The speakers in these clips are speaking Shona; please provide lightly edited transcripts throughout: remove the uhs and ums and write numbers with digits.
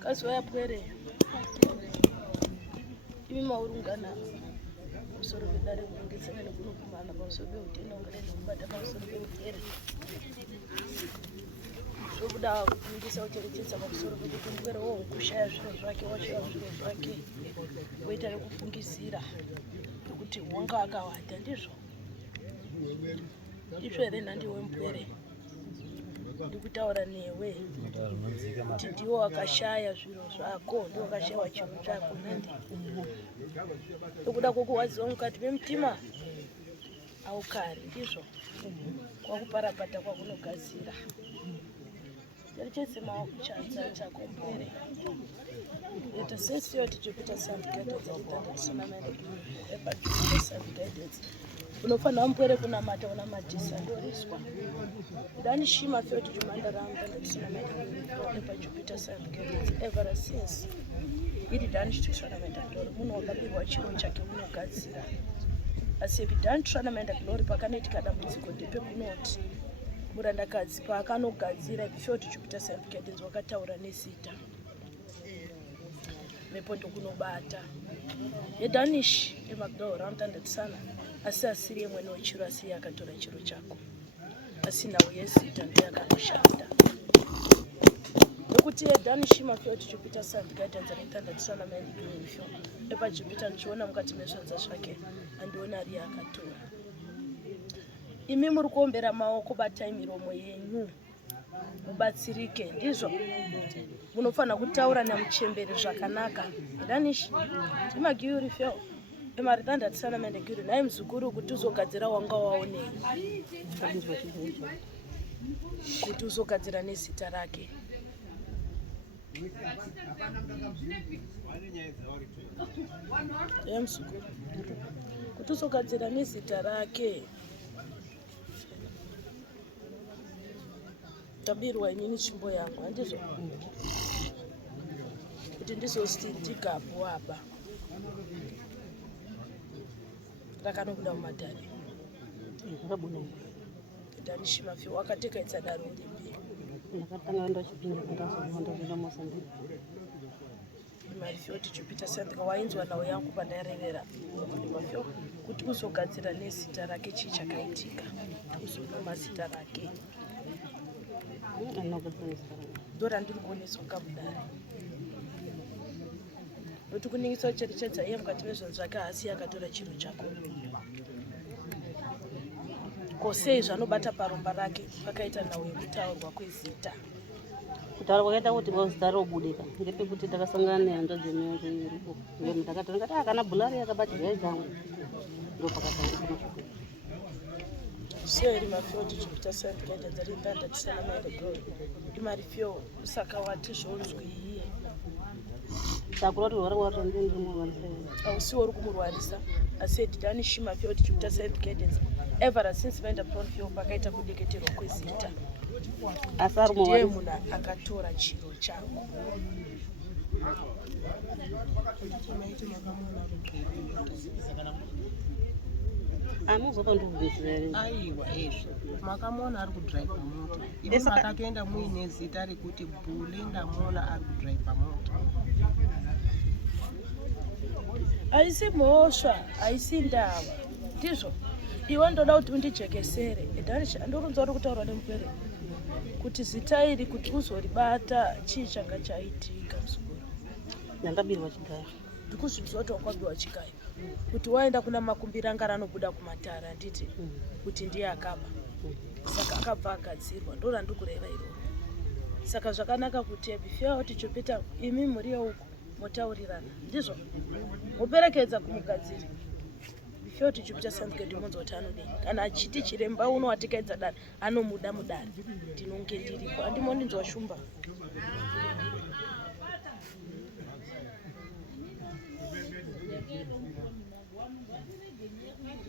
Kazoya pwere imi maurungana musoro vedare kurongedzana nekunokumana pamusoro peutenda ungadai kubata pamusoro peurwere zvobuda kuningisa kucherechedza pamusoro pekuti murwere wokushaya zviro zvake washaya zviro zvake woita rekufungisira nekuti wanga akawata ndizvo izvo here nhandi wemupwere ndikutaura newe kuti ndiwo wakashaya zviro zvako ndiwo wakashaiwa chinhu chako nhandi ndokuda kwokuwadziwa mukati memutima aukari ndizvo kwakuparapata kwakunogadzira cherechedze mawakuchanza chako mupwere Let us sense your Jupiter Sun guidance of the tsunami ever Jupiter Sun guidance. Unofana mpwere kuna mata una matisa ndoriswa. Dani shima felt Jumanda ram the tsunami ever Jupiter Sun guidance ever since. Iri dani tsunami ndoro muno wakabirwa chiro chake unogadzira. Asi dani tsunami ndoro pakanetika dambudziko ndepe kunoti. Murandakadzi paakanogadzira before Jupiter Sun guidance wakataura nesita. Mepondo kunobata yedanish eMcDowell ramtanda sana asi asiri yemwe nochiro asi yakatora chiro chako asina uyesita ndiye akanoshanda nekuti yedanish mafoti Jupiter Sun guidance ramtanda sana maendiyo epa Jupiter ndichiona mukati mezvanza zvake andiona ari akatora imi muri kuombera maoko batai miromo yenyu mubatsirike ndizvo munofana kutaura namuchemberi zvakanaka danish timagiuri feo emaritanda tisana mendegiri naye mzukuru kuti uzogadzira wanga waonei kuti uzogadzira nezita rake naye mzukuru kuti uzogadzira nezita rake tabirwa inini chimbo yangu handizvo kuti ndizositigapu aba rakanobuda mumadhari dhanishimafi wakatekaidza daro ripi marifyoti Jupiter Sandika wainzwa nawo yangu pandairevera mafyo kuti uzogadzira nezita rake chii chakaitika uzona mazita rake ndora ndiri kuoneswa kabudare noti kuningisa kucherechedza iye mukati mezvanhu zvake asi akatora chiro chako kosei zvanobata paromba rake pakaita nhau yekutaurwa kwezita kutaura kwakaita kuti zita robudika ngepekuti takasangana nehanzva dzemeiripo ndakati akana bhulari yakabata gai dzangu ndo pakataura seri mafyo tichipita sandikaita dzari ndanda tisana maende glory imari fyo usakawati zvonzwi iye takura kuti warwara ndindi murwarisa ausiwo uri kumurwarisa asi edhidhani shima fyo tichipita sandikaita ever since vaenda prawn fyo pakaita kudeketerwa kwezita ndiye munhu akatora chiro changu amuzoka ndikubvesera aiwa ezvo makamona ari kudhiraivha mota ine makatoenda muine zita rekuti Bhule ndamona ari kudhiraivha mota haisi mhosva haisi ndava ndizvo iwe ndoda kuti undijekesere ndorunza uri kutaura nemupere kuti zita iri kuti uzoribata chii changa chaitika musukuru ndangabirwa chigayo ndikuzvinzwa kuti wakwabiwa chigayo kuti waenda kuna makumbirangara anobuda kumatara handiti kuti ndiye akaba saka akabva agadzirwa ndorandikureiva iroro saka zvakanaka kuti before tichipita imi muri yeuko motaurirana ndizvo muperekedza kumugadziri before tichipita sandgate munzo kuti anodini kana achiti chiremba uno watikaedza dani anomuda mudari ndinonge ndiripo andimondinzwa shumba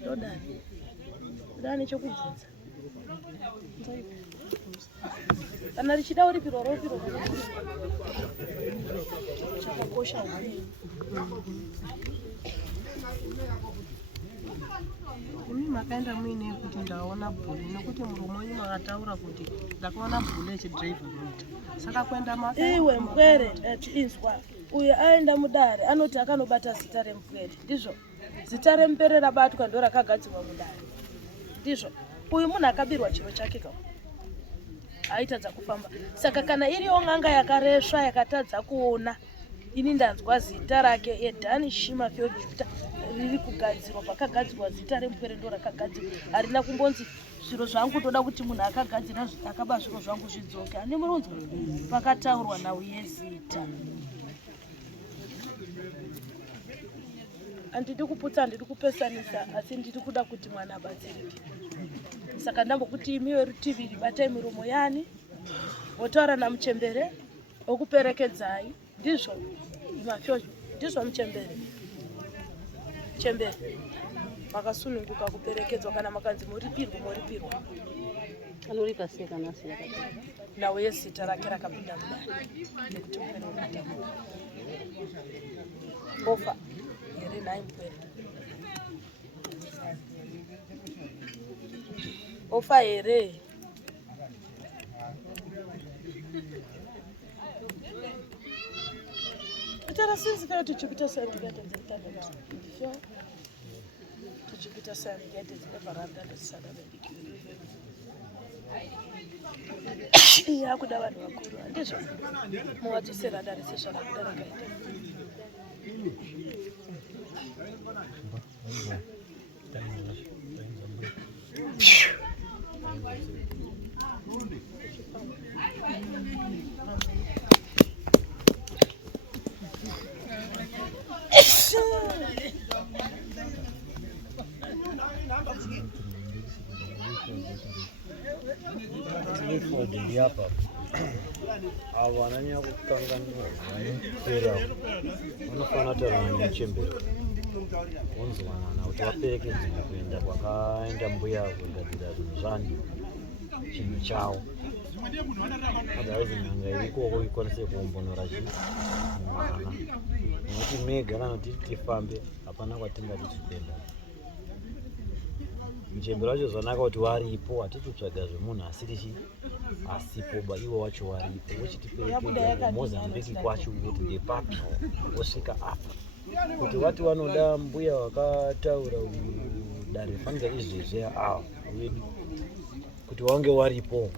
ndodani dani chokubvunza kana richida uripiro chakakosha imi makaenda muine kuti ndaona Bhule nekuti muromo wenyu makataura kuti ndakaona Bhule echidhiraivha mota saka kuenda iwe mupwere inzwa uyo aenda mudare anoti akanobata zita remupwere ndizvo zita remupwere rabatwa ndo rakagadzirwa mudare ndizvo uyu munhu akabirwa chiro chake ka aitadza kufamba saka kana iriyo ng'anga yakaresva yakatadza kuona ini ndanzwa zita rake edhani shima field jupiter riri kugadzirwa pakagadzirwa zita remupwere ndo rakagadzirwa harina kumbonzi zviro zvangu toda kuti munhu akagadzira akaba zviro zvangu zvidzoke handi murunzwa pakataurwa nauye zita handidi kuputsa handidi kupesanisa asi ndiri kuda kuti mwana abatsirike saka ndambokuti imiwe rutivi ribatai miromo yani wotaura namuchembere okuperekedzai ndizvo imafyo ndizvo muchembere chembere makasununguka kuperekedzwa kana makanzi moripirwa anoripa sei kana asiyaka nauye zita rake rakapinda mudani nekuti mupere unatamuka ofa here nai mupere ofa here utarasinzikayo tichipita sandikate dzekutandati ndifyo tichipita sandikate dzeparandandatisadavendiki yakuda vanhu vakuru handizvo muwadzosera dare sezvarakuda rakaita hapa avananya kukanganwa vanopera vanofana taura nechembere vonzwanana kuti vaperekedzera kuenda kwakaenda mbuya kugadzira zvinhu zvani chinhu chavo otherwise nyanga irikoko ikwanise kuombonora chinhu mwana nekuti mega kana kuti tifambe hapana kwatingati tichienda muchembere wacho zvanaka kuti waripo hatitotsvaga zvemunhu asirichi asipo iwo wacho waripo wochitiperekedza Mozambique kwacho kuti ndepapi wosvika apa kuti wati wanoda mbuya wakataura dare fanira izvezve ava wedu kuti wange waripo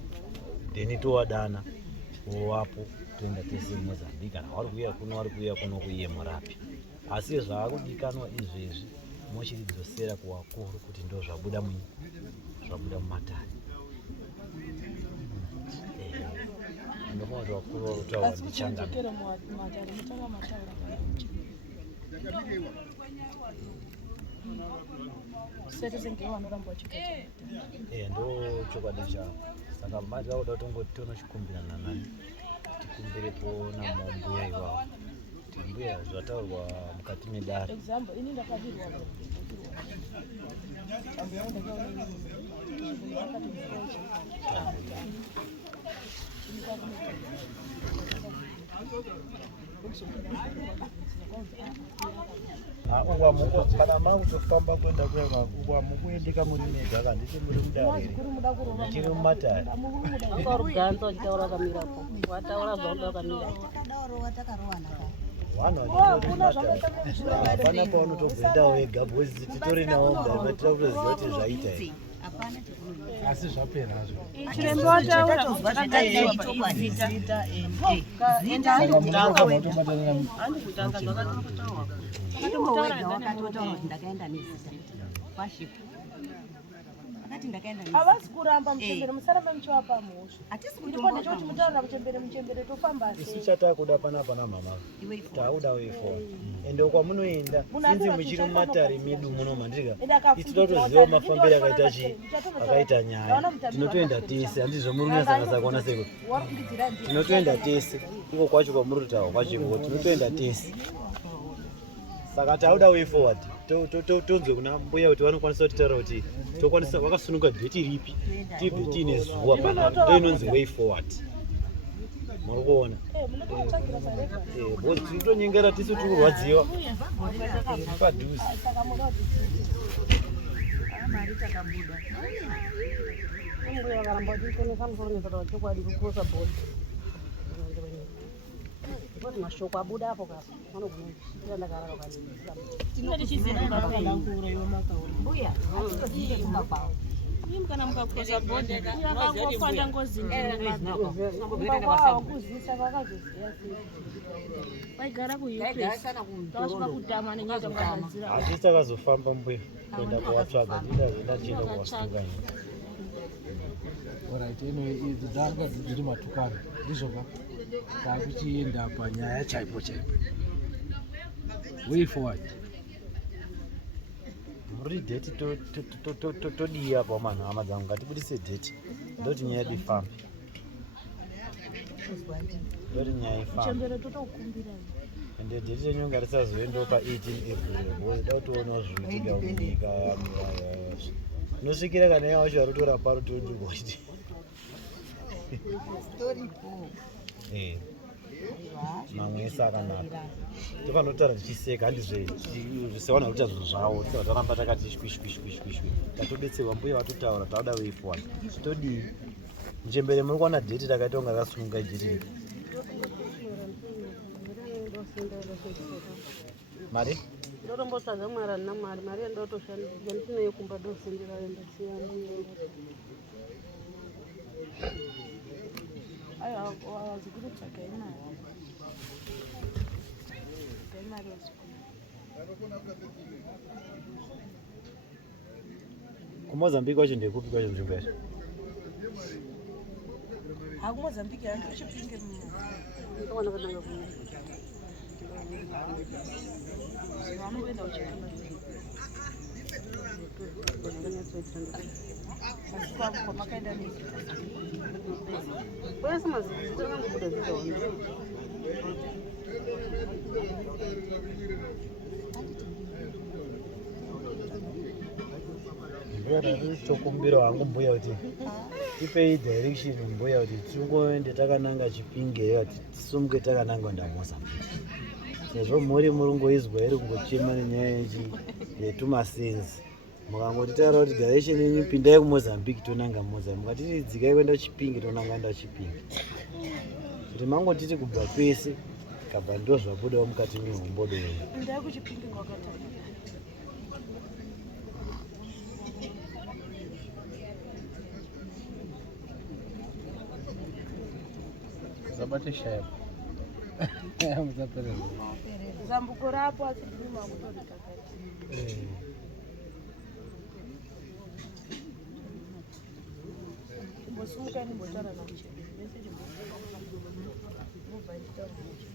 then towadana wowapo toenda tese Mozambique kana wari kuuya kuno wari kuuya kuno kuiye murapi asi zvaakudikanwa izvezvi mochiridzosera kuwakuru kuti ndo zvabuda mumatare ndofuna kuti wakuru vakutaura ndichangana setezengewanoramba wachikaita ndo chokwadi chavo saka mati vakuda kutongoti tonochikumbirana nani tikumbirepo namambuya ivavo kuti mbuya zvataurwa mukati medare example ini ndakadirwa kana makutofamba kuenda kwamukuendeka muri mega kanditi muri mudare tiri mumatare akaruganza wachitaura wakamirapo wataura zvauda wakamira hapana paunotogoenda wega bhozi titori nawo mudare matira kutoziva kuti zvaita here asi zvaperazvo chirembe wataura havasi kuramba muchembere musaramba muchivapa mhosva ndipo ndechoti mutaurira muchembere tofamba isu chatakuda panapa namama tauda wefoni ende kwamunoenda inzi muchiri mumatare medu muno mandika itoda kutoziva mafambiro akaita nyaya tinotoenda tese handizvo muri unyasangasa kuona seko tinotoenda tese iko kwacho kwamuri kutaura kwachiko tinotoenda tese saka tauda way forward tonzwe kuna mbuya kuti vanokwanisa kutitaura kuti tokwanisa vakasununga bheti ripi tibheti ine zuva panapa ndoinonzi way forward muri kuona bhozi tinotonyengera tisu tiri kurwadziwa padhuze mbuya vakaramba vachikwanisa musoronesa kuti chokwadi kukosa bhodhi kuti mashoko abuda apo kapa vanogona kuchitira ndakarara mbuya atitozive kumakwavo kana mukakosa bhodhi yakangofanda ngozi kuzisa kwakazoziya vaigara kuusvika kutama nenyaya hatisi takazofamba mbuya kuenda kuvatsvaga ndachienda kuvasunga orit anyway idzi dzanga dziri matukano ndizvoka takuchienda panyaya chaipo chaipo way forward muri dheti todiya pa manhu hama dzangu ngatibudise dheti ndoti nyaya difambe ndoti nyaya ifambe ende dheti renyonga risazoendawo pa18 april da kutoonawo zvinoitika munyika nosvikira kana iye wacho arotora paro todikuiti mamwe ese akanaka topanotaura tichiseka handizvesewana kuita zvinhu zvavo tisavataramba takati shwishwishwishwishwi tatobetserwa mbuya vatotaura tauda way forward todii muchembere muri kuwana dheti takaita kunge akasununga dheti mari ndotombotsvaga mwari handina mari mari yandotoshandisa ndinoyekumba ndosendera endasiyana awazikurutsvaga imari kumozambique kwacho ndekupi kwacho nzvimbo yacho hakumozambique handiochipinge ndikaona kananga vanoenda uchituma kwamakaenda nezi kwese mazitangangobuda zvizaona mbuya tatitokumbira hangu mbuya kuti tipei direction mbuya kuti tingoende takananga chipinge kuti tisumuke takananga ndamozambique sezvo muri ngoizwa iri kungochema nenyaya yetumasenzi mukangotitaura kuti direction yenyu pindai kumozambique tonanga mozambique mukatitidzikai kuenda chipinge tonanga enda chipinge kuti mangotiti kubva pese kabva ndo zvabudawo mukati mehombodo yenyu ndai kuchipinge kwakata zabate shayapo muzaperera zambuko rapo asi ndima kutori takati chimbosumuka nimbotaura namuchebe vese chimbobva nditaura nacho